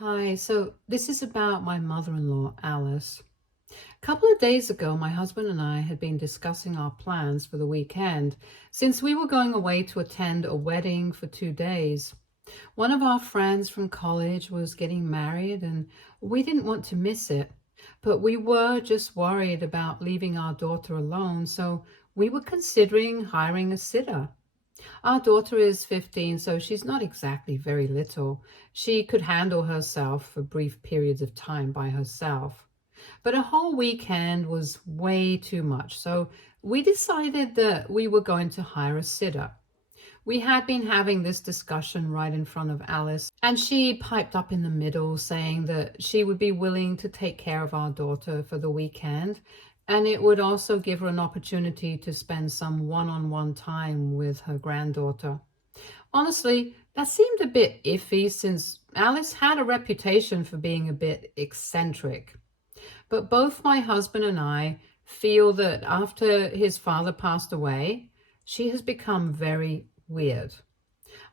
Hi, so this is about my mother-in-law, Alice. A couple of days ago, my husband and I had been discussing our plans for the weekend since we were going away to attend a wedding for 2 days. One of our friends from college was getting married and we didn't want to miss it, but we were just worried about leaving our daughter alone, so we were considering hiring a sitter. Our daughter is 15, so she's not exactly very little. She could handle herself for brief periods of time by herself. But a whole weekend was way too much, so we decided that we were going to hire a sitter. We had been having this discussion right in front of Alice, and she piped up in the middle saying that she would be willing to take care of our daughter for the weekend, and it would also give her an opportunity to spend some one on one time with her granddaughter. Honestly, that seemed a bit iffy since Alice had a reputation for being a bit eccentric. But both my husband and I feel that after his father passed away, she has become very weird.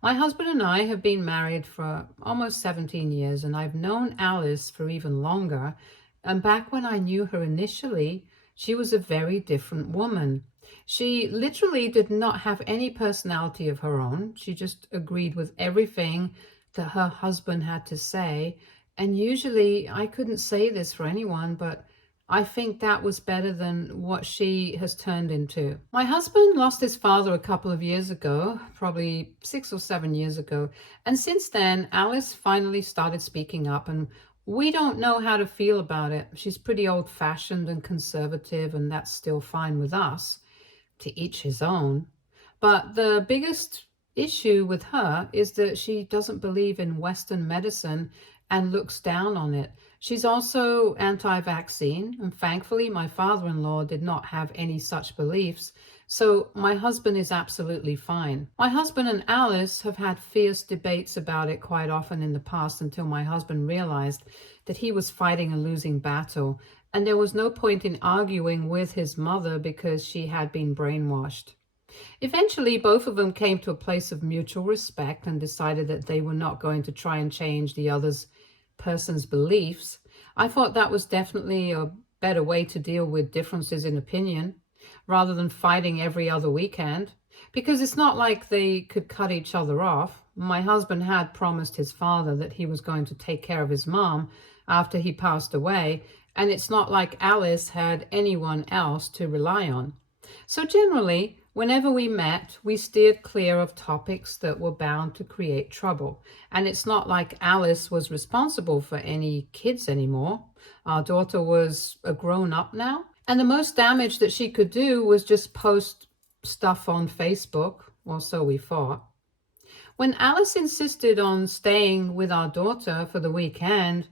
My husband and I have been married for almost 17 years, and I've known Alice for even longer. And back when I knew her initially, she was a very different woman. She literally did not have any personality of her own. She just agreed with everything that her husband had to say. And usually, I couldn't say this for anyone, but I think that was better than what she has turned into. My husband lost his father a couple of years ago, probably 6 or 7 years ago. And since then, Alice finally started speaking up, and we don't know how to feel about it. She's pretty old fashioned and conservative, and that's still fine with us. To each his own. But the biggest issue with her is that she doesn't believe in Western medicine and looks down on it. She's also anti vaccine, and thankfully, my father in law did not have any such beliefs. So, my husband is absolutely fine. My husband and Alice have had fierce debates about it quite often in the past until my husband realized that he was fighting a losing battle and there was no point in arguing with his mother because she had been brainwashed. Eventually, both of them came to a place of mutual respect and decided that they were not going to try and change the other's person's beliefs. I thought that was definitely a better way to deal with differences in opinion rather than fighting every other weekend because it's not like they could cut each other off. My husband had promised his father that he was going to take care of his mom after he passed away, and it's not like Alice had anyone else to rely on. So generally, whenever we met, we steered clear of topics that were bound to create trouble. And it's not like Alice was responsible for any kids anymore. Our daughter was a grown up now. And the most damage that she could do was just post stuff on Facebook, or so we thought. When Alice insisted on staying with our daughter for the weekend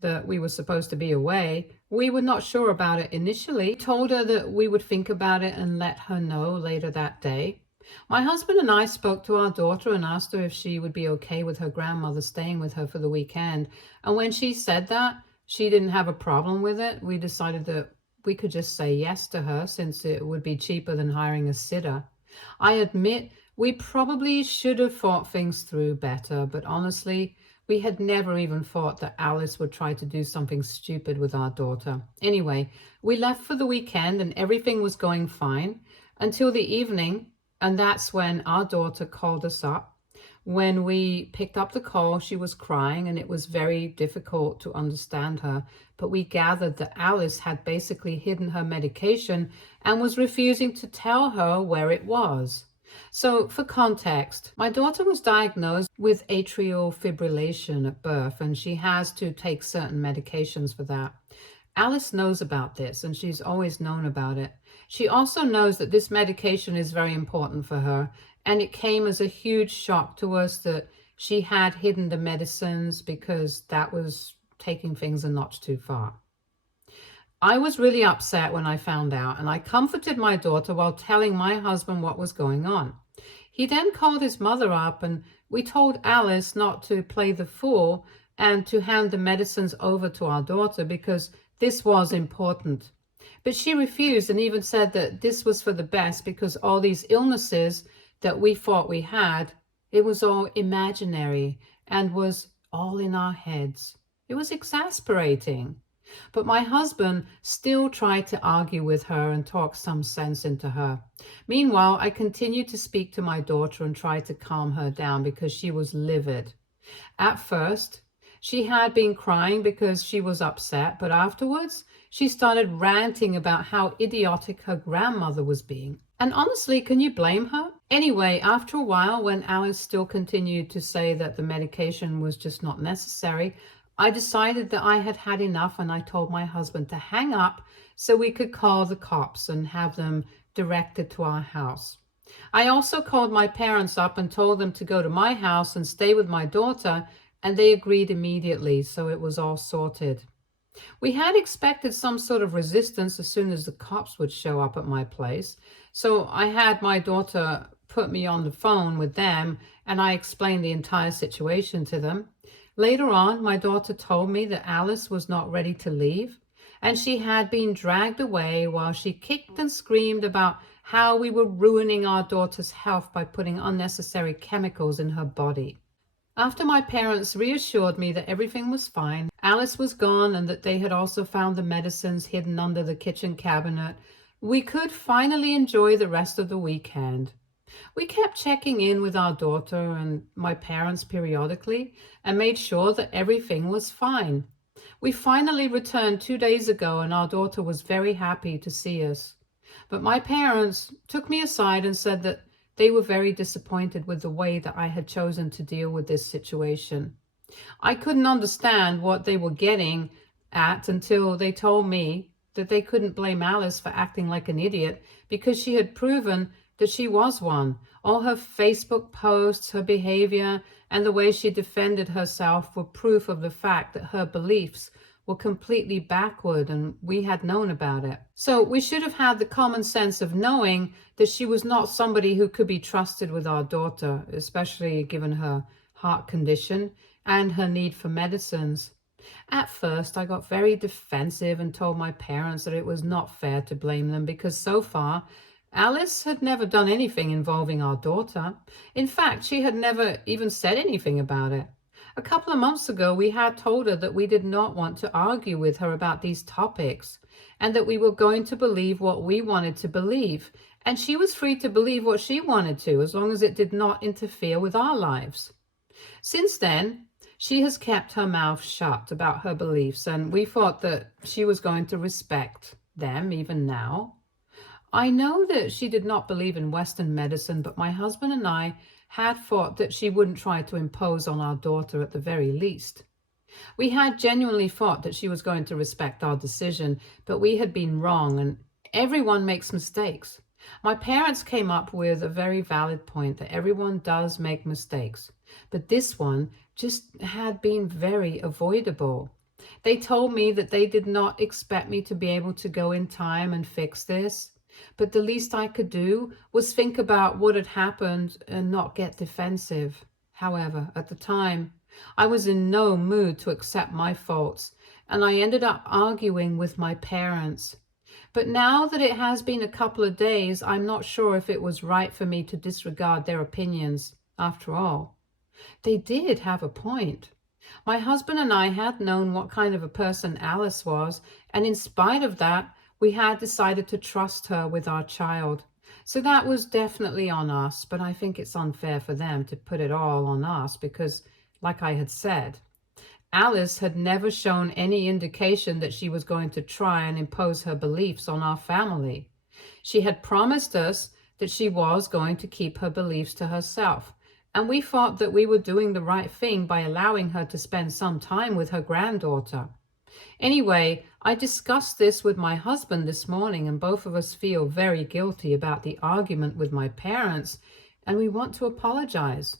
that we were supposed to be away, we were not sure about it initially. Told her that we would think about it and let her know later that day. My husband and I spoke to our daughter and asked her if she would be okay with her grandmother staying with her for the weekend. And when she said that she didn't have a problem with it, we decided that we could just say yes to her since it would be cheaper than hiring a sitter. I admit we probably should have thought things through better, but honestly, we had never even thought that Alice would try to do something stupid with our daughter. Anyway, we left for the weekend and everything was going fine until the evening, and that's when our daughter called us up. When we picked up the call, she was crying and it was very difficult to understand her. But we gathered that Alice had basically hidden her medication and was refusing to tell her where it was. So, for context, my daughter was diagnosed with atrial fibrillation at birth, and she has to take certain medications for that. Alice knows about this, and she's always known about it. She also knows that this medication is very important for her, and it came as a huge shock to us that she had hidden the medicines because that was taking things a notch too far. I was really upset when I found out, and I comforted my daughter while telling my husband what was going on. He then called his mother up, and we told Alice not to play the fool and to hand the medicines over to our daughter because this was important. But she refused and even said that this was for the best because all these illnesses that we thought we had, it was all imaginary and was all in our heads. It was exasperating. But my husband still tried to argue with her and talk some sense into her. Meanwhile, I continued to speak to my daughter and try to calm her down because she was livid. At first, she had been crying because she was upset, but afterwards, she started ranting about how idiotic her grandmother was being. And honestly, can you blame her? Anyway, after a while, when Alice still continued to say that the medication was just not necessary, I decided that I had had enough, and I told my husband to hang up so we could call the cops and have them directed to our house. I also called my parents up and told them to go to my house and stay with my daughter, and they agreed immediately, so it was all sorted. We had expected some sort of resistance as soon as the cops would show up at my place, so I had my daughter put me on the phone with them, and I explained the entire situation to them. Later on, my daughter told me that Alice was not ready to leave, and she had been dragged away while she kicked and screamed about how we were ruining our daughter's health by putting unnecessary chemicals in her body. After my parents reassured me that everything was fine, Alice was gone, and that they had also found the medicines hidden under the kitchen cabinet, we could finally enjoy the rest of the weekend. We kept checking in with our daughter and my parents periodically and made sure that everything was fine. We finally returned 2 days ago, and our daughter was very happy to see us. But my parents took me aside and said that they were very disappointed with the way that I had chosen to deal with this situation. I couldn't understand what they were getting at until they told me that they couldn't blame Alice for acting like an idiot because she had proven that she was one. All her Facebook posts, her behavior, and the way she defended herself were proof of the fact that her beliefs were completely backward, and we had known about it. So we should have had the common sense of knowing that she was not somebody who could be trusted with our daughter, especially given her heart condition and her need for medicines. At first, I got very defensive and told my parents that it was not fair to blame them because so far, Alice had never done anything involving our daughter. In fact, she had never even said anything about it. A couple of months ago, we had told her that we did not want to argue with her about these topics and that we were going to believe what we wanted to believe. And she was free to believe what she wanted to, as long as it did not interfere with our lives. Since then, she has kept her mouth shut about her beliefs, and we thought that she was going to respect them even now. I know that she did not believe in Western medicine, but my husband and I had thought that she wouldn't try to impose on our daughter at the very least. We had genuinely thought that she was going to respect our decision, but we had been wrong, and everyone makes mistakes. My parents came up with a very valid point that everyone does make mistakes, but this one just had been very avoidable. They told me that they did not expect me to be able to go in time and fix this, but the least I could do was think about what had happened and not get defensive. However, at the time, I was in no mood to accept my faults, and I ended up arguing with my parents. But now that it has been a couple of days, I'm not sure if it was right for me to disregard their opinions. After all, they did have a point. My husband and I had known what kind of a person Alice was, and in spite of that, we had decided to trust her with our child. So that was definitely on us, but I think it's unfair for them to put it all on us because, like I had said, Alice had never shown any indication that she was going to try and impose her beliefs on our family. She had promised us that she was going to keep her beliefs to herself, and we thought that we were doing the right thing by allowing her to spend some time with her granddaughter. Anyway, I discussed this with my husband this morning, and both of us feel very guilty about the argument with my parents, and we want to apologize.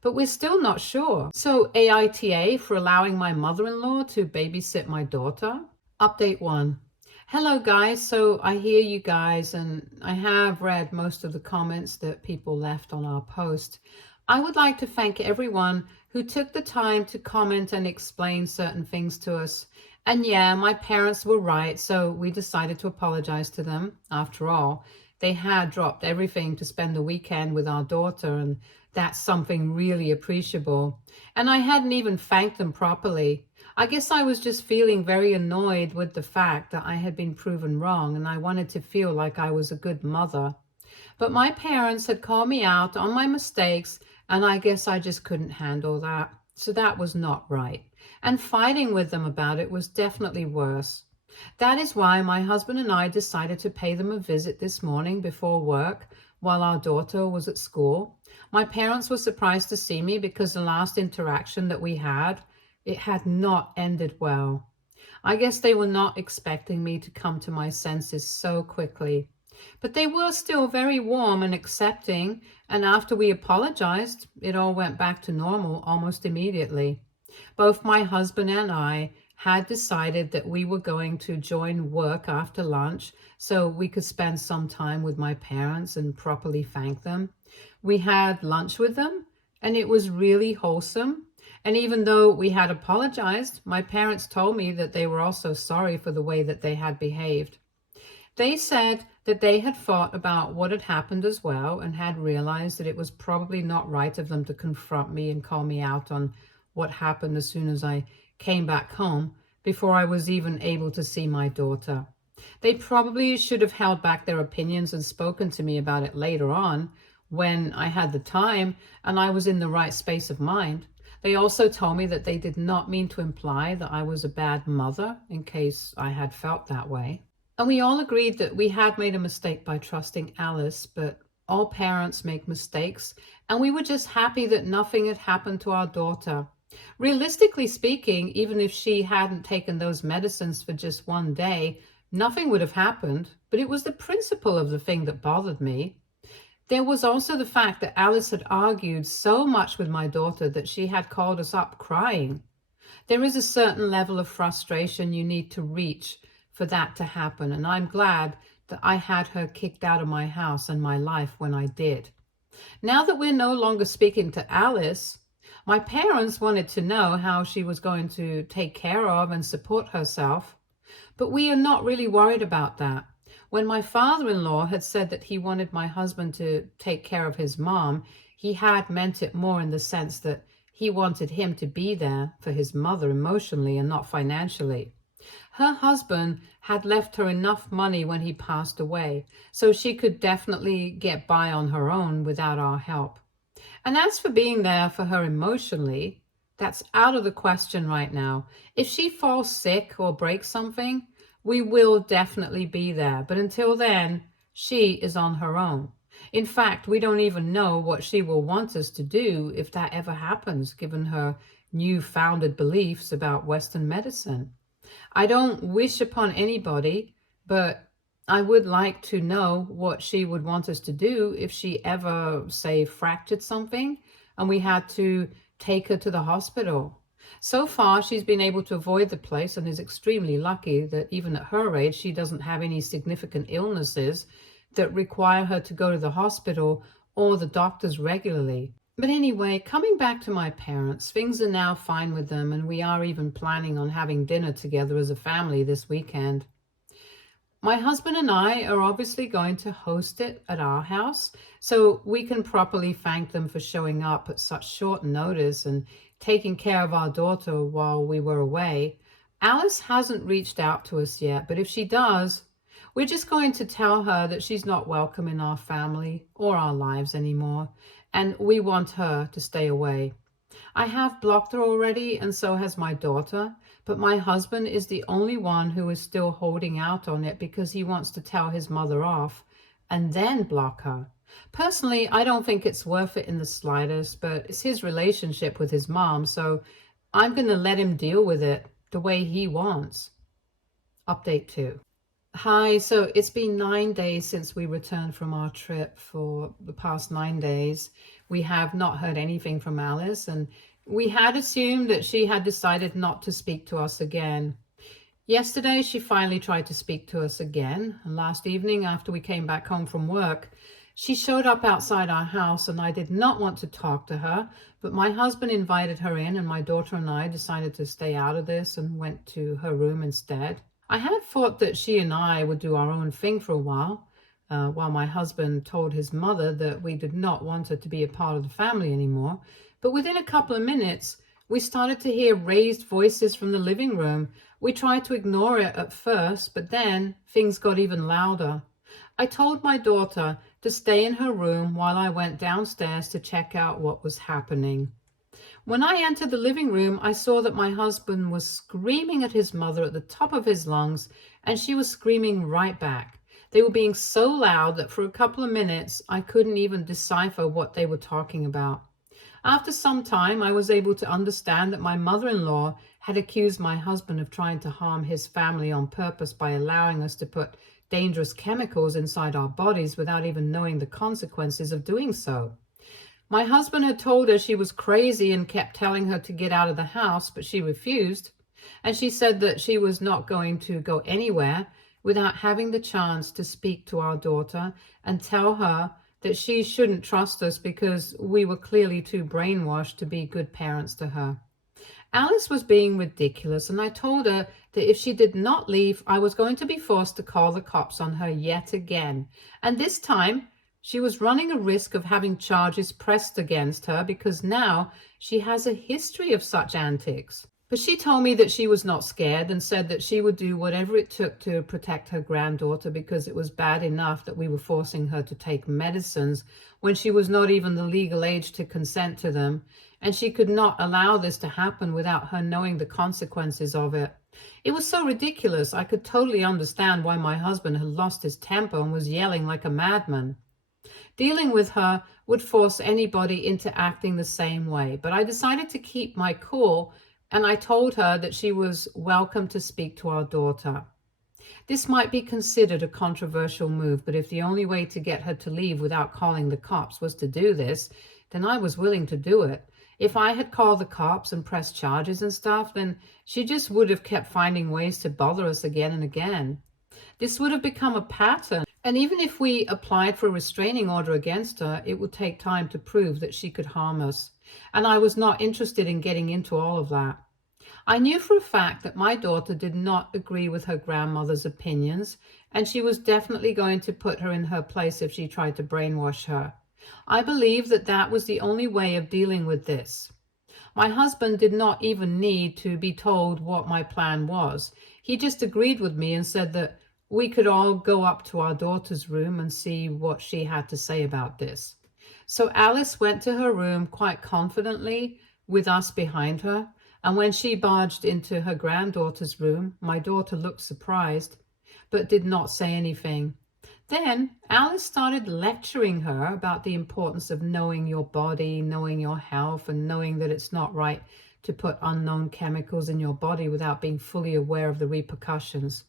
But we're still not sure. So AITA for allowing my mother-in-law to babysit my daughter. Update 1. Hello guys, so I hear you guys, and I have read most of the comments that people left on our post. I would like to thank everyone who took the time to comment and explain certain things to us. And yeah, my parents were right, so we decided to apologize to them after all. They had dropped everything to spend the weekend with our daughter, and that's something really appreciable. And I hadn't even thanked them properly. I guess I was just feeling very annoyed with the fact that I had been proven wrong, and I wanted to feel like I was a good mother. But my parents had called me out on my mistakes, and I guess I just couldn't handle that. So that was not right. And fighting with them about it was definitely worse. That is why my husband and I decided to pay them a visit this morning before work while our daughter was at school. My parents were surprised to see me because the last interaction that we had, it had not ended well. I guess they were not expecting me to come to my senses so quickly. But they were still very warm and accepting, and after we apologized, it all went back to normal almost immediately. Both my husband and I had decided that we were going to join work after lunch so we could spend some time with my parents and properly thank them. We had lunch with them, and it was really wholesome. And even though we had apologized, my parents told me that they were also sorry for the way that they had behaved. They said that they had thought about what had happened as well and had realized that it was probably not right of them to confront me and call me out on what happened as soon as I came back home before I was even able to see my daughter. They probably should have held back their opinions and spoken to me about it later on when I had the time and I was in the right space of mind. They also told me that they did not mean to imply that I was a bad mother in case I had felt that way. And we all agreed that we had made a mistake by trusting Alice, but all parents make mistakes, and we were just happy that nothing had happened to our daughter. Realistically speaking, even if she hadn't taken those medicines for just one day, nothing would have happened, but it was the principle of the thing that bothered me. There was also the fact that Alice had argued so much with my daughter that she had called us up crying. There is a certain level of frustration you need to reach for that to happen, and I'm glad that I had her kicked out of my house and my life when I did. Now that we're no longer speaking to Alice, my parents wanted to know how she was going to take care of and support herself, but we are not really worried about that. When my father-in-law had said that he wanted my husband to take care of his mom, he had meant it more in the sense that he wanted him to be there for his mother emotionally and not financially. Her husband had left her enough money when he passed away, so she could definitely get by on her own without our help. And as for being there for her emotionally, that's out of the question right now. If she falls sick or breaks something, we will definitely be there. But until then, she is on her own. In fact, we don't even know what she will want us to do if that ever happens, given her new-founded beliefs about Western medicine. I don't wish upon anybody, but I would like to know what she would want us to do if she ever, say, fractured something and we had to take her to the hospital. So far, she's been able to avoid the place and is extremely lucky that even at her age, she doesn't have any significant illnesses that require her to go to the hospital or the doctors regularly. But anyway, coming back to my parents, things are now fine with them, and we are even planning on having dinner together as a family this weekend. My husband and I are obviously going to host it at our house, so we can properly thank them for showing up at such short notice and taking care of our daughter while we were away. Alice hasn't reached out to us yet, but if she does, we're just going to tell her that she's not welcome in our family or our lives anymore, and we want her to stay away. I have blocked her already, and so has my daughter, but my husband is the only one who is still holding out on it because he wants to tell his mother off and then block her. Personally, I don't think it's worth it in the slightest, but it's his relationship with his mom, so I'm going to let him deal with it the way he wants. Update 2. Hi, so it's been 9 days since we returned from our trip. For the past 9 days, we have not heard anything from Alice, and we had assumed that she had decided not to speak to us again. Yesterday, she finally tried to speak to us again, and last evening, after we came back home from work, she showed up outside our house, and I did not want to talk to her, but my husband invited her in, and my daughter and I decided to stay out of this and went to her room instead. I had thought that she and I would do our own thing for a while, while my husband told his mother that we did not want her to be a part of the family anymore. But within a couple of minutes, we started to hear raised voices from the living room. We tried to ignore it at first, but then things got even louder. I told my daughter to stay in her room while I went downstairs to check out what was happening. When I entered the living room, I saw that my husband was screaming at his mother at the top of his lungs, and she was screaming right back. They were being so loud that for a couple of minutes, I couldn't even decipher what they were talking about. After some time, I was able to understand that my mother-in-law had accused my husband of trying to harm his family on purpose by allowing us to put dangerous chemicals inside our bodies without even knowing the consequences of doing so. My husband had told her she was crazy and kept telling her to get out of the house, but she refused. And she said that she was not going to go anywhere without having the chance to speak to our daughter and tell her that she shouldn't trust us because we were clearly too brainwashed to be good parents to her. Alice was being ridiculous, and I told her that if she did not leave, I was going to be forced to call the cops on her yet again. And this time, she was running a risk of having charges pressed against her because now she has a history of such antics. But she told me that she was not scared and said that she would do whatever it took to protect her granddaughter because it was bad enough that we were forcing her to take medicines when she was not even the legal age to consent to them, and she could not allow this to happen without her knowing the consequences of it. It was so ridiculous. I could totally understand why my husband had lost his temper and was yelling like a madman. Dealing with her would force anybody into acting the same way, but I decided to keep my cool, and I told her that she was welcome to speak to our daughter. This might be considered a controversial move, but if the only way to get her to leave without calling the cops was to do this, then I was willing to do it. If I had called the cops and pressed charges and stuff, then she just would have kept finding ways to bother us again and again. This would have become a pattern. And even if we applied for a restraining order against her, it would take time to prove that she could harm us. And I was not interested in getting into all of that. I knew for a fact that my daughter did not agree with her grandmother's opinions, and she was definitely going to put her in her place if she tried to brainwash her. I believe that that was the only way of dealing with this. My husband did not even need to be told what my plan was. He just agreed with me and said that we could all go up to our daughter's room and see what she had to say about this. So Alice went to her room quite confidently with us behind her, and when she barged into her granddaughter's room, my daughter looked surprised, but did not say anything. Then Alice started lecturing her about the importance of knowing your body, knowing your health, and knowing that it's not right to put unknown chemicals in your body without being fully aware of the repercussions.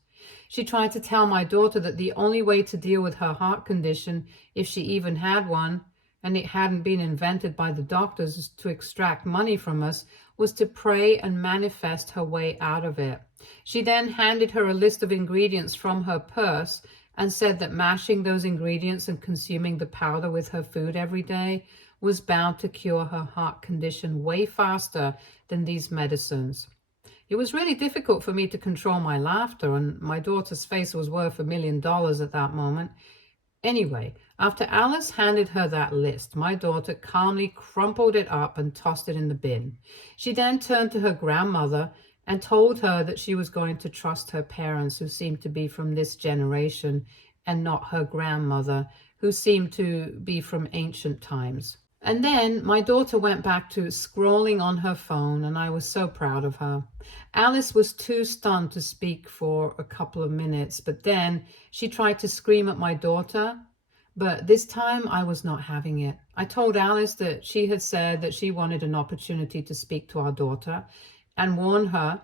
She tried to tell my daughter that the only way to deal with her heart condition, if she even had one, and it hadn't been invented by the doctors to extract money from us, was to pray and manifest her way out of it. She then handed her a list of ingredients from her purse and said that mashing those ingredients and consuming the powder with her food every day was bound to cure her heart condition way faster than these medicines. It was really difficult for me to control my laughter, and my daughter's face was worth $1 million at that moment. Anyway, after Alice handed her that list, my daughter calmly crumpled it up and tossed it in the bin. She then turned to her grandmother and told her that she was going to trust her parents, who seemed to be from this generation, and not her grandmother, who seemed to be from ancient times. And then my daughter went back to scrolling on her phone, and I was so proud of her. Alice was too stunned to speak for a couple of minutes, but then she tried to scream at my daughter, but this time I was not having it. I told Alice that she had said that she wanted an opportunity to speak to our daughter and warn her,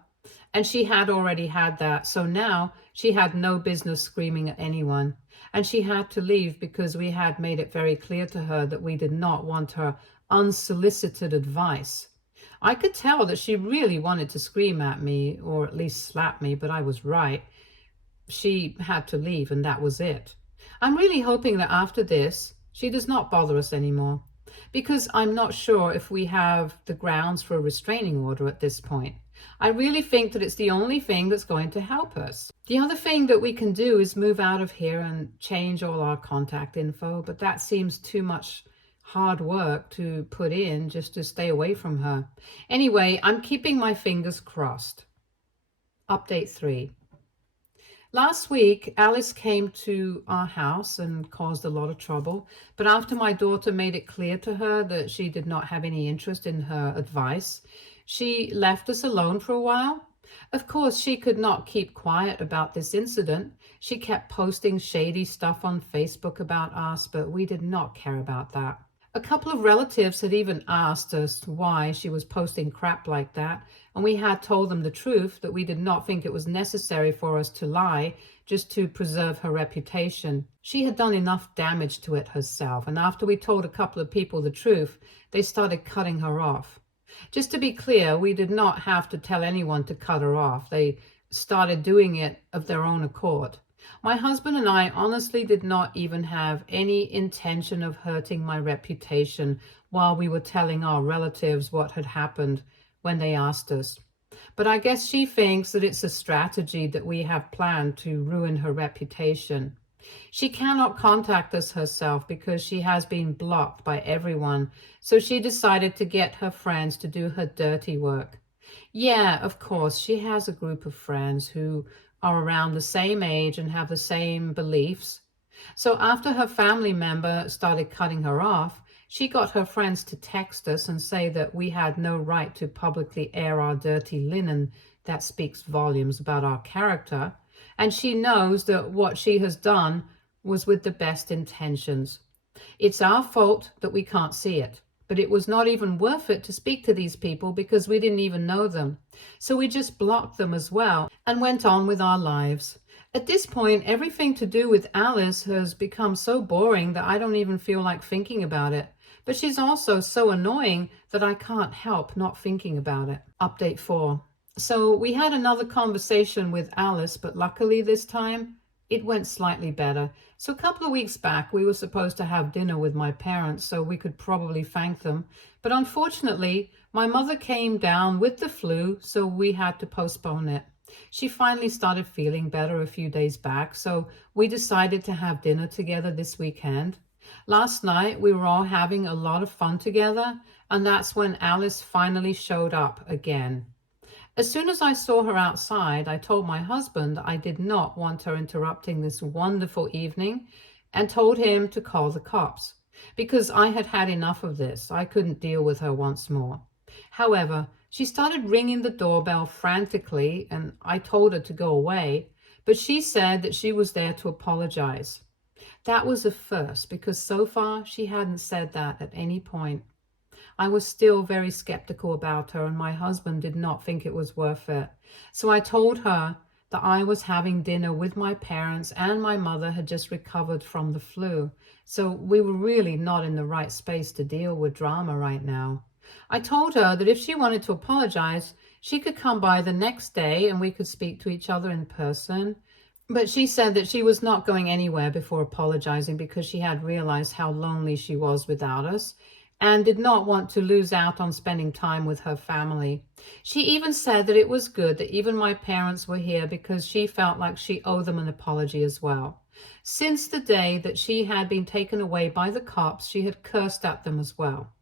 and she had already had that, so now she had no business screaming at anyone. And she had to leave because we had made it very clear to her that we did not want her unsolicited advice. I could tell that she really wanted to scream at me, or at least slap me, but I was right. She had to leave, and that was it. I'm really hoping that after this, she does not bother us anymore, because I'm not sure if we have the grounds for a restraining order at this point. I really think that it's the only thing that's going to help us. The other thing that we can do is move out of here and change all our contact info, but that seems too much hard work to put in just to stay away from her. Anyway, I'm keeping my fingers crossed. Update 3. Last week, Alice came to our house and caused a lot of trouble, but after my daughter made it clear to her that she did not have any interest in her advice, she left us alone for a while. Of course, she could not keep quiet about this incident. She kept posting shady stuff on Facebook about us, but we did not care about that. A couple of relatives had even asked us why she was posting crap like that, and we had told them the truth, that we did not think it was necessary for us to lie just to preserve her reputation. She had done enough damage to it herself, and after we told a couple of people the truth, they started cutting her off. Just to be clear, we did not have to tell anyone to cut her off. They started doing it of their own accord. My husband and I honestly did not even have any intention of hurting my reputation while we were telling our relatives what had happened when they asked us. But I guess she thinks that it's a strategy that we have planned to ruin her reputation. She cannot contact us herself because she has been blocked by everyone, so she decided to get her friends to do her dirty work. Yeah, of course, she has a group of friends who are around the same age and have the same beliefs. So after her family member started cutting her off, she got her friends to text us and say that we had no right to publicly air our dirty linen. That speaks volumes about our character. And she knows that what she has done was with the best intentions. It's our fault that we can't see it. But it was not even worth it to speak to these people because we didn't even know them. So we just blocked them as well and went on with our lives. At this point, everything to do with Alice has become so boring that I don't even feel like thinking about it. But she's also so annoying that I can't help not thinking about it. Update 4. So we had another conversation with Alice, but luckily this time it went slightly better. So a couple of weeks back, we were supposed to have dinner with my parents so we could probably thank them. But unfortunately, my mother came down with the flu, so we had to postpone it. She finally started feeling better a few days back, so we decided to have dinner together this weekend. Last night, we were all having a lot of fun together, and that's when Alice finally showed up again. As soon as I saw her outside, I told my husband I did not want her interrupting this wonderful evening and told him to call the cops because I had had enough of this. I couldn't deal with her once more. However, she started ringing the doorbell frantically and I told her to go away, but she said that she was there to apologize. That was a first because so far she hadn't said that at any point. I was still very skeptical about her and my husband did not think it was worth it. So I told her that I was having dinner with my parents and my mother had just recovered from the flu. So we were really not in the right space to deal with drama right now. I told her that if she wanted to apologize, she could come by the next day and we could speak to each other in person. But she said that she was not going anywhere before apologizing because she had realized how lonely she was without us and did not want to lose out on spending time with her family. She even said that it was good that even my parents were here because she felt like she owed them an apology as well. Since the day that she had been taken away by the cops, she had cursed at them as well.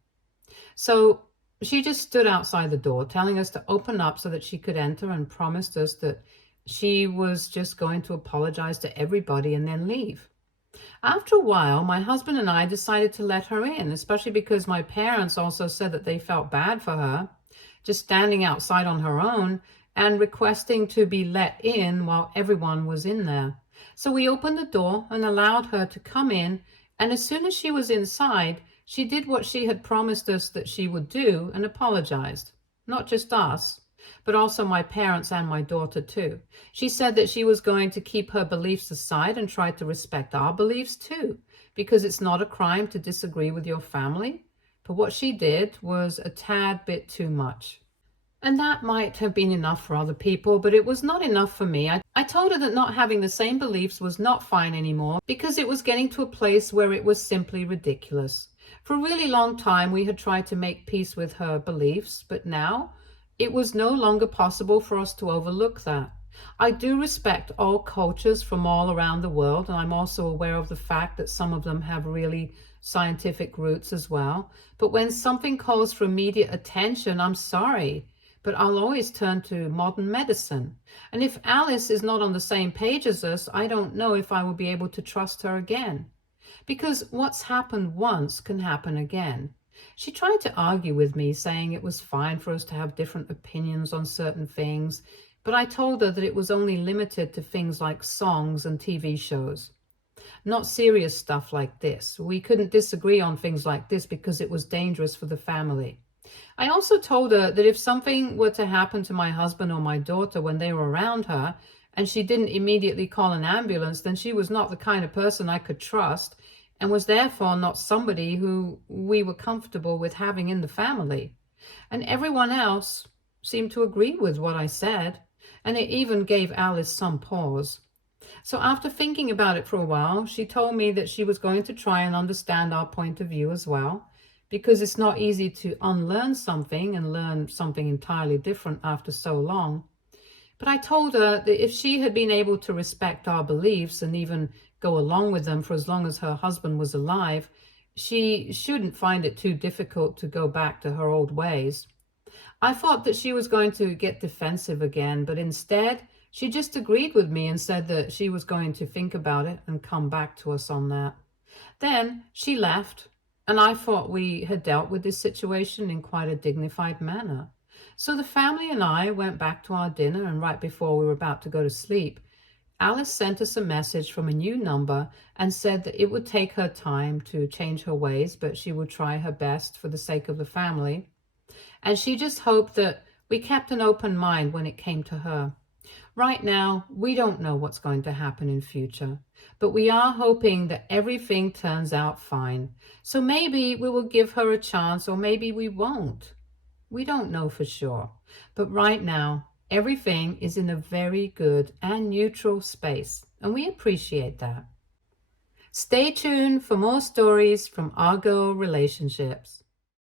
So she just stood outside the door telling us to open up so that she could enter and promised us that she was just going to apologize to everybody and then leave. After a while, my husband and I decided to let her in, especially because my parents also said that they felt bad for her, just standing outside on her own and requesting to be let in while everyone was in there. So we opened the door and allowed her to come in, and as soon as she was inside, she did what she had promised us that she would do and apologized. Not just us, but also my parents and my daughter too. She said that she was going to keep her beliefs aside and try to respect our beliefs too, because it's not a crime to disagree with your family. But what she did was a tad bit too much. And that might have been enough for other people, but it was not enough for me. I told her that not having the same beliefs was not fine anymore because it was getting to a place where it was simply ridiculous. For a really long time, we had tried to make peace with her beliefs, but now It was no longer possible for us to overlook that. I do respect all cultures from all around the world, and I'm also aware of the fact that some of them have really scientific roots as well. But when something calls for immediate attention, I'm sorry, but I'll always turn to modern medicine. And if Alice is not on the same page as us, I don't know if I will be able to trust her again. Because what's happened once can happen again. She tried to argue with me, saying it was fine for us to have different opinions on certain things, but I told her that it was only limited to things like songs and TV shows, not serious stuff like this. We couldn't disagree on things like this because it was dangerous for the family. I also told her that if something were to happen to my husband or my daughter when they were around her, and she didn't immediately call an ambulance, then she was not the kind of person I could trust, and was therefore not somebody who we were comfortable with having in the family. And everyone else seemed to agree with what I said, and it even gave Alice some pause. So after thinking about it for a while, she told me that she was going to try and understand our point of view as well, because it's not easy to unlearn something and learn something entirely different after so long. But I told her that if she had been able to respect our beliefs and even go along with them for as long as her husband was alive, she shouldn't find it too difficult to go back to her old ways. I thought that she was going to get defensive again, but instead, she just agreed with me and said that she was going to think about it and come back to us on that. Then she left, and I thought we had dealt with this situation in quite a dignified manner. So the family and I went back to our dinner, and right before we were about to go to sleep, Alice sent us a message from a new number and said that it would take her time to change her ways, but she would try her best for the sake of the family. And she just hoped that we kept an open mind when it came to her. Right now, we don't know what's going to happen in future, but we are hoping that everything turns out fine. So maybe we will give her a chance, or maybe we won't. We don't know for sure. But right now, everything is in a very good and neutral space, and we appreciate that. Stay tuned for more stories from Argo Relationships.